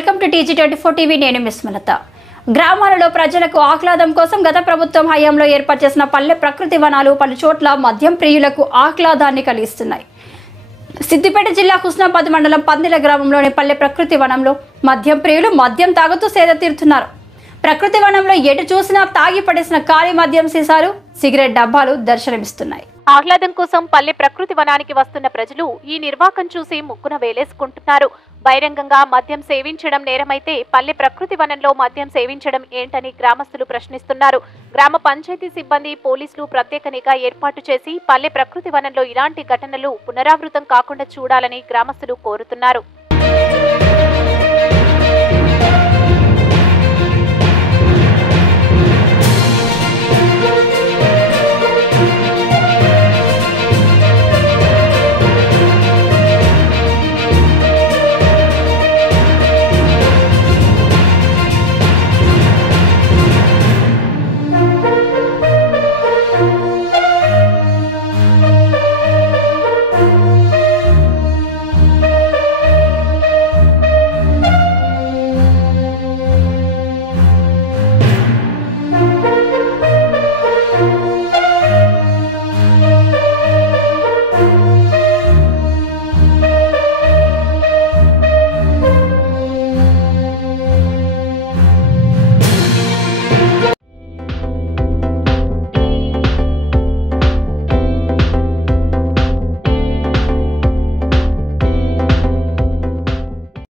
Welcome to TG24 TV. నేను miss మలత. గ్రామాలలో ప్రజలకు ఆహ్లాదం కోసం గత ప్రభుత్వం హయాంలో ఏర్పాటు చేసిన పల్లె ప్రకృతి వనాలు పలు చోట్ల మద్యం ప్రియులకు ఆహ్లాదాన్ని కలిగిస్తున్నాయి. సిద్దిపేట జిల్లా హుస్నాబాద్ మండలం పందిల గ్రామంలోని పల్లె ప్రకృతి వనంలో మద్యం ప్రియులు మద్యం తాగుతూ సేద తీరుతున్నారు. ప్రకృతి వనంలో ఎటు చూసినా తాగి పడేసిన ఖాళీ మద్యం సీసాలు, సిగరెట్ డబ్బాలు దర్శనమిస్తున్నాయి. ఆహ్లాదం కోసం పల్లె ప్రకృతి వనానికి వస్తున్న ప్రజలు ఈ నిర్వాకం చూసి ముక్కున వేలేసుకుంటున్నారు. బహిరంగంగా మద్యం సేవించడం నేరమైతే పల్లె ప్రకృతి వనంలో మద్యం సేవించడం ఏంటని గ్రామస్తులు ప్రశ్నిస్తున్నారు. గ్రామ పంచాయతీ సిబ్బంది, పోలీసులు ప్రత్యేక నిఘా ఏర్పాటు చేసి పల్లె ప్రకృతి వనంలో ఇలాంటి ఘటనలు పునరావృతం కాకుండా చూడాలని గ్రామస్తులు కోరుతున్నారు.